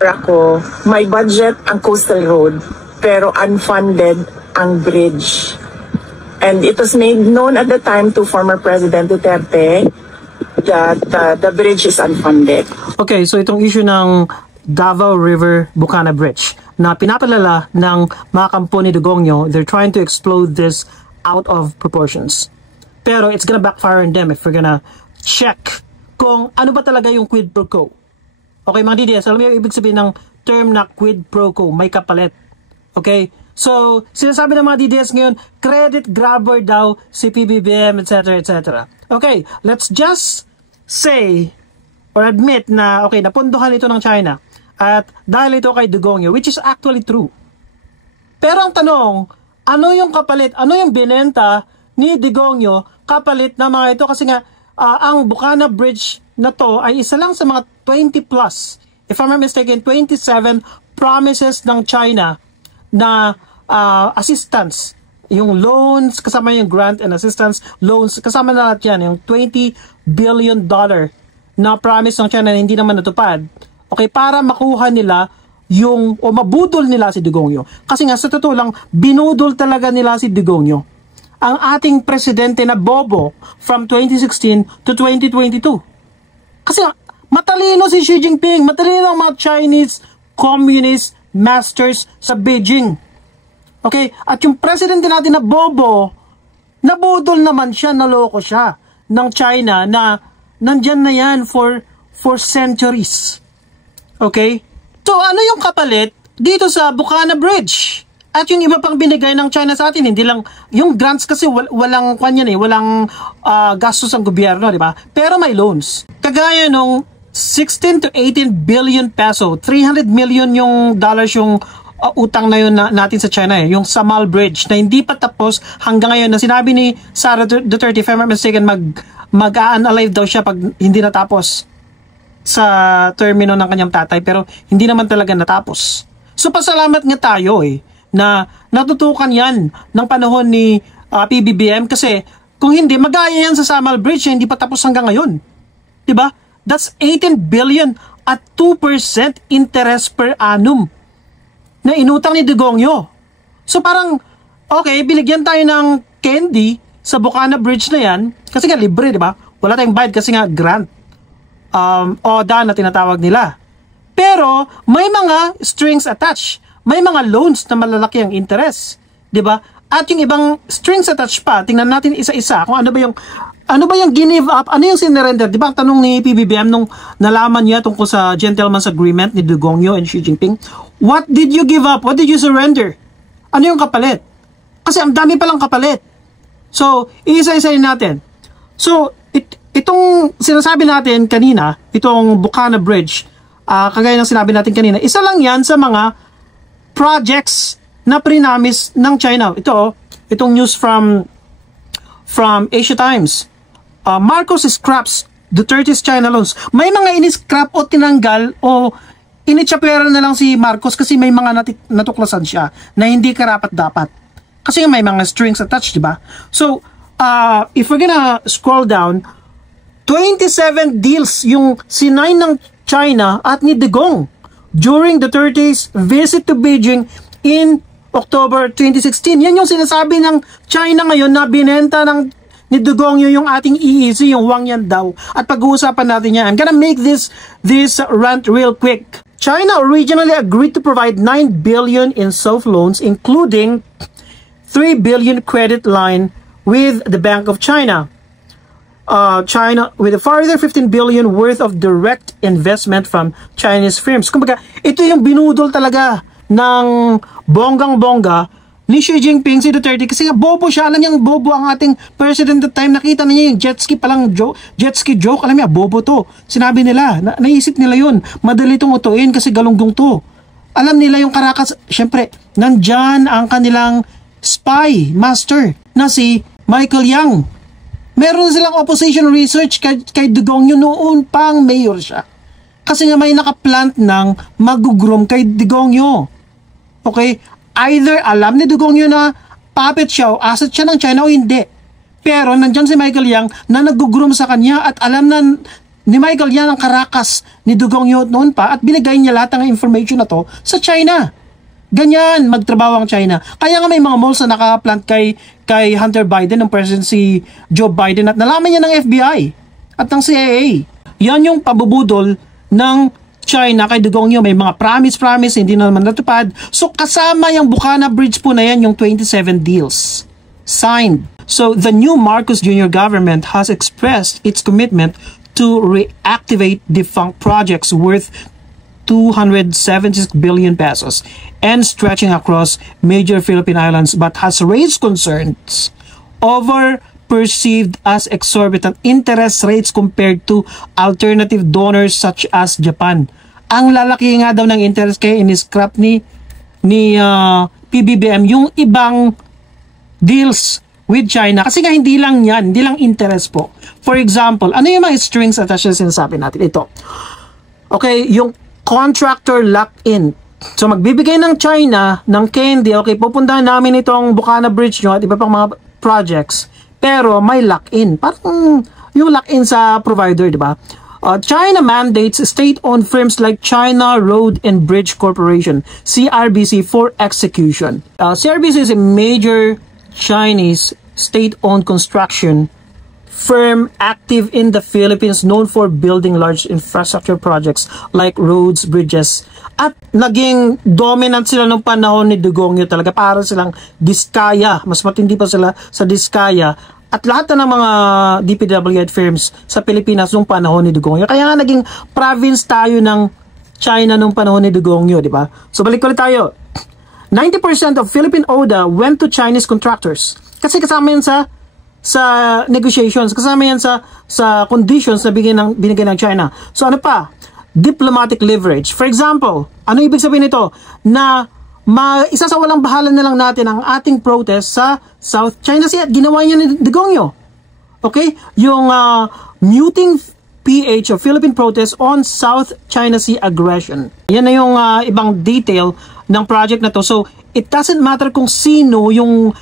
ako, may budget ang coastal road, pero unfunded ang bridge. And it was made known at the time to former President Duterte that the bridge is unfunded. Okay, so itong issue ng Davao River Bukana Bridge na pinapalala ng mga kampo ni Dugongyo, they're trying to explode this out of proportions. Pero it's gonna backfire on them if we're gonna check kung ano ba talaga yung quid pro quo. Okay, mga DDS, alam mo yung ibig sabihin ng term na quid pro quo, may kapalit. Okay? So, sinasabi ng mga DDS ngayon, credit grabber daw si PBBM, etc., etc. Okay, let's just say or admit na, okay, napunduhan ito ng China at dahil ito kay Dugongyo, which is actually true. Pero ang tanong, ano yung kapalit? Ano yung binenta ni Dugongyo kapalit na mga ito? Kasi nga, ang Bukana Bridge na to ay isa lang sa mga 20 plus, if I'm not mistaken, 27 promises ng China na assistance. Yung loans, kasama yung grant and assistance, loans, kasama na lahat yan, yung $20 billion na promise ng China na hindi naman natupad. Okay, para makuha nila yung, o mabudol nila si Dugongyo. Kasi nga, sa totoo lang, binudol talaga nila si Dugongyo. Ang ating presidente na bobo from 2016 to 2022. Kasi matalino si Xi Jinping, matalino ang mga Chinese communist masters sa Beijing. Okay? At yung presidente natin na bobo, nabudol naman siya, naloko siya ng China na nandyan na yan for centuries. Okay? So ano yung kapalit dito sa Bukana Bridge? At yung iba pang binigay ng China sa atin, hindi lang, yung grants kasi walang kanyan walang gastos ang gobyerno, di ba? Pero may loans. Kagaya nung 16 to 18 billion peso, 300 million yung dollars yung utang na yun natin sa China yung Samal Bridge na hindi pa tapos hanggang ngayon na sinabi ni Sara Duterte, if I'm not mistaken, mag-unalive daw siya pag hindi natapos sa termino ng kanyang tatay, pero hindi naman talaga natapos. So pasalamat nga tayo na natutukan yan ng panahon ni PBBM kasi kung hindi, magaya yan sa Samal Bridge hindi pa tapos hanggang ngayon. Diba? That's 18 billion at 2% interest per annum na inutang ni Dugongyo. So parang, okay, binigyan tayo ng candy sa Bukana Bridge na yan kasi nga libre, diba? Wala tayong bayad kasi nga grant. ODA na tinatawag nila. Pero may mga strings attached. May mga loans na malalaki ang interest, 'di ba? At yung ibang strings attached pa, tingnan natin isa-isa kung ano ba yung give up, ano yung sinurrender, 'di ba? Ang tanong ni PBBM nung nalaman niya tungkol sa gentleman's agreement ni Dugongyo and Xi Jinping, what did you give up? What did you surrender? Ano yung kapalit? Kasi ang dami palang kapalit. So, iisa-isahin natin. So, itong sinasabi natin kanina, itong Bukana Bridge, kagaya ng sinabi natin kanina, isa lang yan sa mga projects na prinamis ng China. Itong news from Asia Times. Marcos scraps Duterte's China loans. May mga in-scrap o tinanggal o initsapera na lang si Marcos kasi may mga natuklasan siya na hindi karapat-dapat. Kasi may mga strings attached, di ba? So, if we're gonna scroll down, 27 deals yung sinign ng China at ni Dugong during Duterte's visit to Beijing in October 2016. Yan yung sinasabi ng China ngayon na binenta ni Dugongyo yung ating EEZ, yung Wang Yan daw. At pag-uusapan natin yan. I'm gonna make this rant real quick. China originally agreed to provide 9 billion in soft loans, including 3 billion credit line with the Bank of China. China with a further 15 billion worth of direct investment from Chinese firms. Kumbaga, ito yung binudol talaga ng bonggang-bongga ni Xi Jinping si Duterte kasi nga bobo siya. Alam niyang bobo ang ating president at time. Nakita na niya yung jet ski palang jet ski joke. Alam niya, bobo to. Sinabi nila, naisip nila yun. Madali itong utuin kasi galunggong to. Alam nila yung Caracas. Siyempre, nandyan ang kanilang spy master na si Michael Yang. Meron silang opposition research kay Dugongyo noon pang mayor siya. Kasi nga may nakaplant ng magugroom kay Dugongyo. Okay? Either alam ni Dugongyo na puppet siya o asset siya ng China o hindi. Pero nandyan si Michael Yang na nag-groom sa kanya at alam na ni Michael, yan ang karakas ni Dugong Yo noon pa at binigay niya lahat ng information na to sa China. Ganyan magtrabaho ang China. Kaya nga may mga malls na nakaplant kay Hunter Biden, ng president si Joe Biden, at nalaman niya ng FBI at ng CIA. Yan yung pabubudol ng China kay Dugong Yo. May mga promise, hindi na naman natupad. So kasama yung Bukana Bridge po na yan, yung 27 deals signed. So the new Marcos Jr. government has expressed its commitment to reactivate defunct projects worth 276 billion pesos and stretching across major Philippine islands, but has raised concerns over perceived as exorbitant interest rates compared to alternative donors such as Japan. Ang lalaki nga daw ng interest, kaya in-scrap ni PBBM yung ibang deals with China kasi nga hindi lang interest po. For example, ano yung mga strings attached na sinasabi natin? Ito. Okay, yung contractor lock-in. So magbibigay ng China ng candy, okay, pupuntahan namin itong Bukana Bridge nyo at iba pang mga projects, pero may lock-in. Parang yung lock-in sa provider, di ba? China mandates state-owned firms like China Road and Bridge Corporation, CRBC, for execution. CRBC is a major Chinese state-owned construction firm active in the Philippines, known for building large infrastructure projects like roads, bridges, at naging dominant sila nung panahon ni Dugong Yo. Talaga para silang Diskaya, mas matindi pa sila sa Diskaya at lahat na ng mga DPWH firms sa Pilipinas nung panahon ni Dugong Yo. Kaya nga naging province tayo ng China nung panahon ni Dugong Yo, di ba? So balik ulit tayo. 90% of Philippine ODA went to Chinese contractors. Kasi kasama yan sa negotiations, kasama yan sa conditions na binigay ng China. So ano pa? Diplomatic leverage. For example, ano ibig sabihin nito? Na isa sa walang bahala na lang natin ang ating protest sa South China Sea at ginawa niya ni Dugong Yo. Okay? Yung muting PH of Philippine protest on South China Sea aggression. Yan na yung ibang detail ng project na to. So, it doesn't matter kung sino yung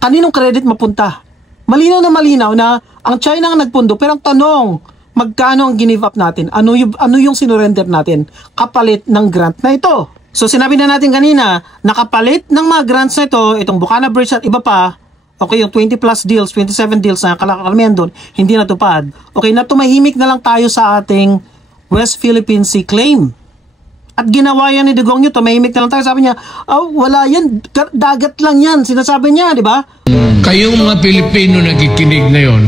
kaninong credit mapunta. Malinaw na ang China ang nagpundo, pero ang tanong, magkano ang give up natin? Ano yung sinurrender natin kapalit ng grant na ito? So sinabi na natin kanina, nakapalit ng mga grants na ito, itong Bukana Bridge at iba pa, okay, yung 20 plus deals, 27 deals na kalakalaman doon, hindi natupad. Okay, na tumahimik na lang tayo sa ating West Philippine Sea claim. At ginawa yan ni Dugong Yo, tumahimik na lang tayo. Sabi niya, wala yan, dagat lang yan. Sinasabi niya, di ba? Kayong mga Pilipino nakikinig na yon,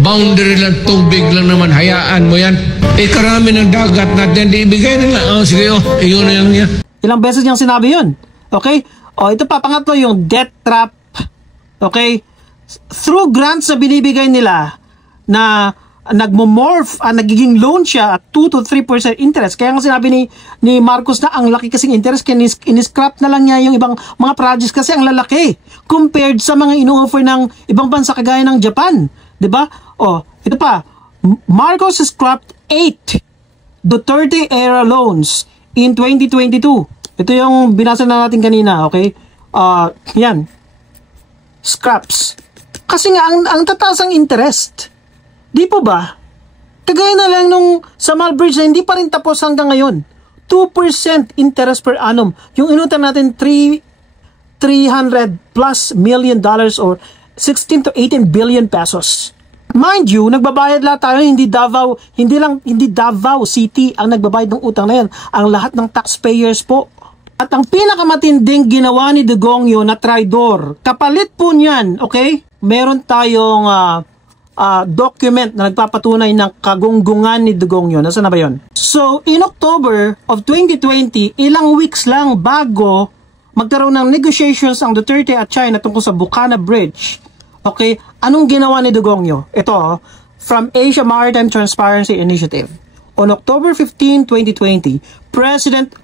boundary lang, tubig lang naman, hayaan mo yan. Karami ng dagat natin, di ibigay na lang. Sige, iyon na lang yan. Ilang beses niyang sinabi yun. Okay? Ito pa, pangatlo, yung debt trap. Okay? Through grants na binibigay nila na nagmo-morph, nagiging loan siya at 2 to 3% interest. Kaya nga sinabi ni Marcos na ang laki kasing interest, kaya in-scrap na lang niya yung ibang mga projects kasi ang lalaki compared sa mga ino-offer ng ibang bansa kagaya ng Japan. Diba? Ito pa, Marcos scrapped 8 Duterte era loans in 2022. Ito yung binasa na natin kanina, okay? Yan. Scraps. Kasi nga, ang tataas ang interest. Di po ba? Kagaya na lang nung sa Malbridge na hindi pa rin tapos hanggang ngayon. 2% interest per annum. Yung inutang natin $300 plus million or 16 to 18 billion pesos. Mind you, nagbabayad lahat tayo, hindi Davao City ang nagbabayad ng utang na yan. Ang lahat ng taxpayers po. At ang pinakamatinding ginawa ni Dugong Yo na traidor, kapalit po niyan, okay? Meron tayong document na nagpapatunay ng kagunggungan ni Dugong Yo. Nasaan na ba yun? So, in October of 2020, ilang weeks lang bago magkaroon ng negotiations ang Duterte at China tungkol sa Bukana Bridge. Okay, anong ginawa ni Dugong Yo? Ito, from Asia Maritime Transparency Initiative. On October 15, 2020, President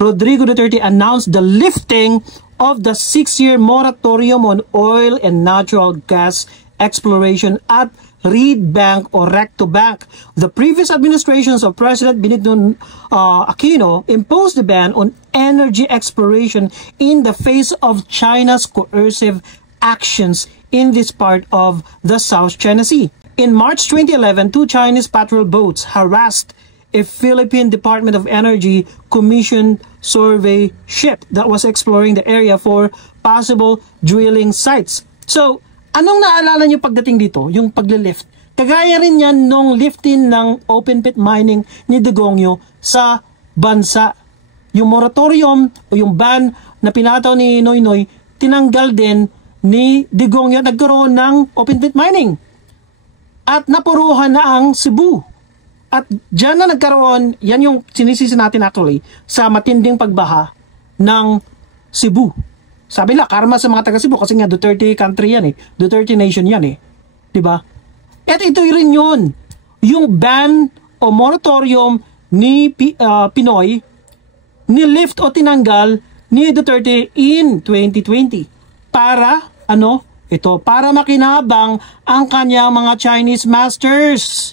Rodrigo Duterte announced the lifting of the 6-year moratorium on oil and natural gas exploration at Reed Bank or Recto Bank. The previous administrations of President Benigno Aquino imposed the ban on energy exploration in the face of China's coercive actions in this part of the South China Sea. In March 2011, 2 Chinese patrol boats harassed a Philippine Department of Energy commissioned survey ship that was exploring the area for possible drilling sites. So, anong naalala nyo pagdating dito? Yung pagle-lift. Kagaya rin yan nung lifting ng open pit mining ni Dugongyo sa bansa. Yung moratorium o yung ban na pinataw ni Noynoy, tinanggal din ni Dugongyo, nagkaroon ng open pit mining. At napuruhan na ang Cebu. At dyan na nagkaroon, yan yung sinisisi natin actually, sa matinding pagbaha ng Cebu. Sabi nila, karma sa mga taga Cebu kasi nga Duterte country yan eh. Duterte nation yan eh. Diba? At ito rin yun. Yung ban o moratorium ni Pinoy, ni-lift o tinanggal ni Duterte in 2020. Para, para makinabang ang kanyang mga Chinese masters.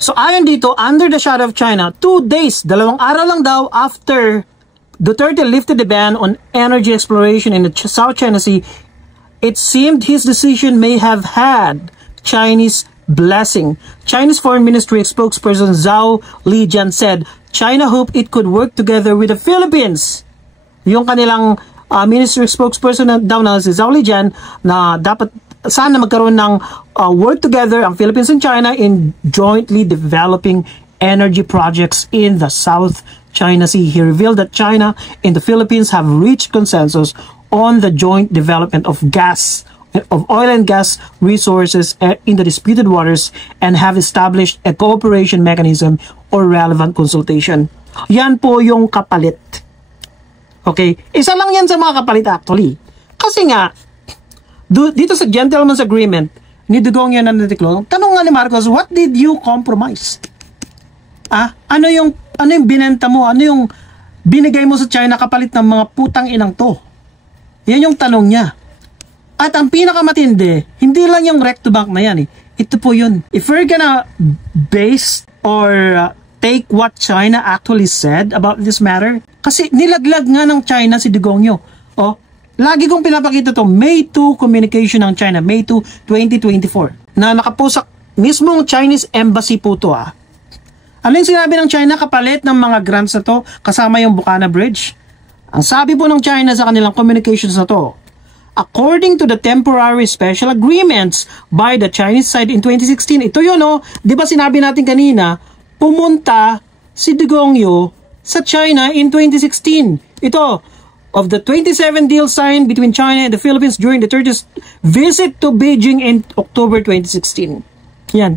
So ayon dito, under the shadow of China, 2 days, 2 araw lang daw after Duterte lifted the ban on energy exploration in the South China Sea, it seemed his decision may have had Chinese blessing. Chinese Foreign Ministry spokesperson Zhao Lijian said, China hoped it could work together with the Philippines. Yung kanilang ministry spokesperson daw na si Zhao Lijian na dapat sana magkaroon ng work together ang Philippines and China in jointly developing energy projects in the South China Sea. He revealed that China and the Philippines have reached consensus on the joint development of oil and gas resources in the disputed waters and have established a cooperation mechanism or relevant consultation. Yan po yung kapalit. Okay? Isa lang yan sa mga kapalit actually. Kasi nga, dito sa gentleman's agreement ni Dugongyo na natiklo, tanong nga ni Marcos, what did you compromise? Ano yung binenta mo? Ano yung binigay mo sa China kapalit ng mga putang inang to? Yan yung tanong niya. At ang pinakamatindi, hindi lang yung rec to bank na yan eh. Ito po yun. If we're gonna base or take what China actually said about this matter, kasi nilaglag nga ng China si Dugongyo. Lagi kong pinapakita to, May 2 communication ng China, May 2, 2024, na nakapost sa mismong Chinese embassy po to Ano yung sinabi ng China kapalit ng mga grants na to, kasama yung Bukana Bridge? Ang sabi po ng China sa kanilang communications na to, according to the temporary special agreements by the Chinese side in 2016, ito yun di ba sinabi natin kanina, pumunta si Dugongyo sa China in 2016. Ito, of the 27 deals signed between China and the Philippines during the 30th visit to Beijing in October 2016. Yan.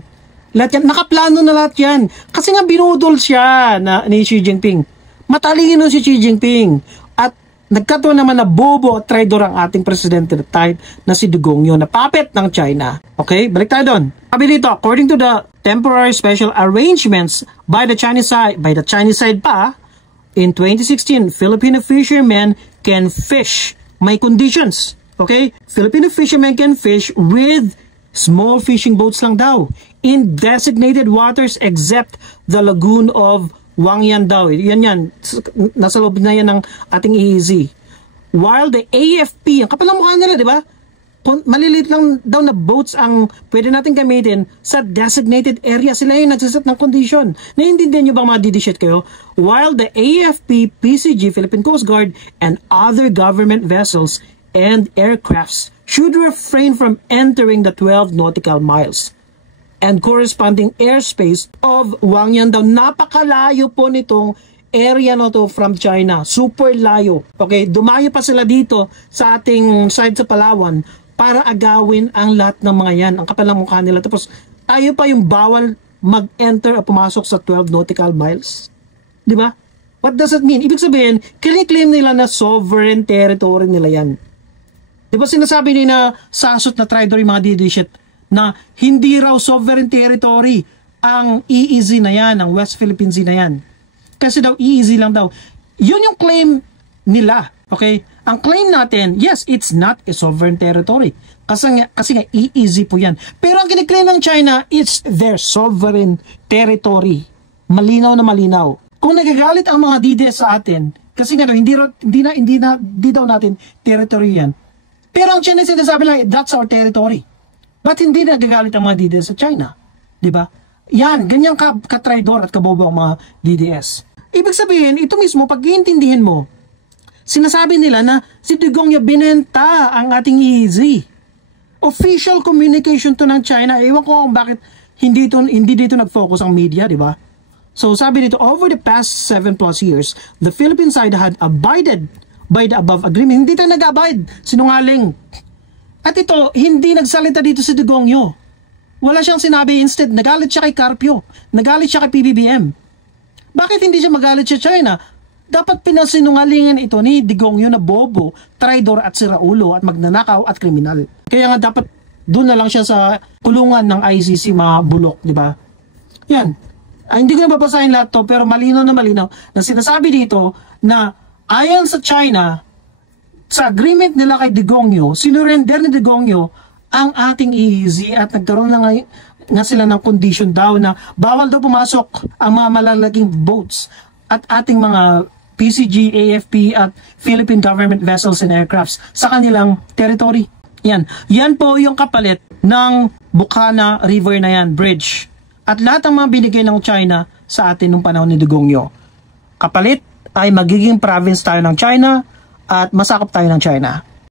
Lahat yan. Nakaplano na lahat yan. Kasi nga binudol siya ni Xi Jinping. Matalino si Xi Jinping. At nagkataon naman na bobo at traidor ang ating presidente at time na si Dugongyo na puppet ng China. Okay? Balik tayo doon. Sabi dito, according to the temporary special arrangements by the Chinese side pa, in 2016, Filipino fishermen can fish. May conditions. Okay? Filipino fishermen can fish with small fishing boats lang daw in designated waters except the lagoon of Wangyan daw. Yan. Nasa loob na yan ng ating EEZ. While the AFP, ang kapal ng mukha nila, di ba? Malilit lang daw na boats ang pwede natin gamitin sa designated area. Sila yung nagsiset ng condition. Naiintindihan nyo bang mga didishit kayo? While the AFP, PCG, Philippine Coast Guard, and other government vessels and aircrafts should refrain from entering the 12 nautical miles and corresponding airspace of Wangyan daw. Napakalayo po nitong area na to from China. Super layo. Okay, dumayo pa sila dito sa ating side sa Palawan para agawin ang lahat ng mga yan. Ang kapal ng mukha nila. Tapos tayo pa yung bawal mag-enter o pumasok sa 12 nautical miles. Di ba? What does it mean? Ibig sabihin, kiniklaim nila na sovereign territory nila yan. Di ba sinasabi nila sasot na traidor yung mga didishit na hindi raw sovereign territory ang EEZ na yan, ang West Philippine Sea na yan. Kasi daw EEZ lang daw. Yun yung claim nila. Okay? Ang claim natin, yes, it's not a sovereign territory. Kasi nga EEZ po yan. Pero ang kiniklaim ng China, it's their sovereign territory. Malinaw na malinaw. Kung nagagalit ang mga DDS sa atin, kasi nga hindi daw natin territory yan. Pero ang China sinasabi lang, that's our territory. Ba't hindi nagagalit ang mga DDS sa China? Diba? Yan, ganyan katraidor at kabobo ang mga DDS. Ibig sabihin, ito mismo, pag iintindihin mo, sinasabi nila na si Dugong Yo binenta ang ating EEZ. Official communication to ng China. Ewan ko kung bakit hindi dito nag-focus ang media, di ba? So sabi dito, over the past 7+ years, the Philippine side had abided by the above agreement. Hindi tayo nag-abide. Sinungaling. At ito, hindi nagsalita dito si Dugong Yo. Wala siyang sinabi. Instead, nagalit siya kay Carpio. Nagalit siya kay PBBM. Bakit hindi siya magalit sa China? Dapat pinasinungalingan ito ni Dugong Yo na bobo, traidor at siraulo at magnanakaw at kriminal. Kaya nga dapat doon na lang siya sa kulungan ng ICC, mga bulok, di ba? Yan. Hindi ko na babasahin lahat to, pero malinaw na sinasabi dito na ayon sa China, sa agreement nila kay Dugong Yo, sinurrender ni Dugong Yo ang ating EEZ at nagkaroon na nga sila ng condition daw na bawal daw pumasok ang mga malalaking boats at ating mga PCG, AFP at Philippine government vessels and aircrafts sa kanilang territory. Yan. Yan po yung kapalit ng Bukana River na yan, bridge. At lahat ng mga binigay ng China sa atin nung panahon ni Dugong Yo. Kapalit ay magiging province tayo ng China at masakop tayo ng China.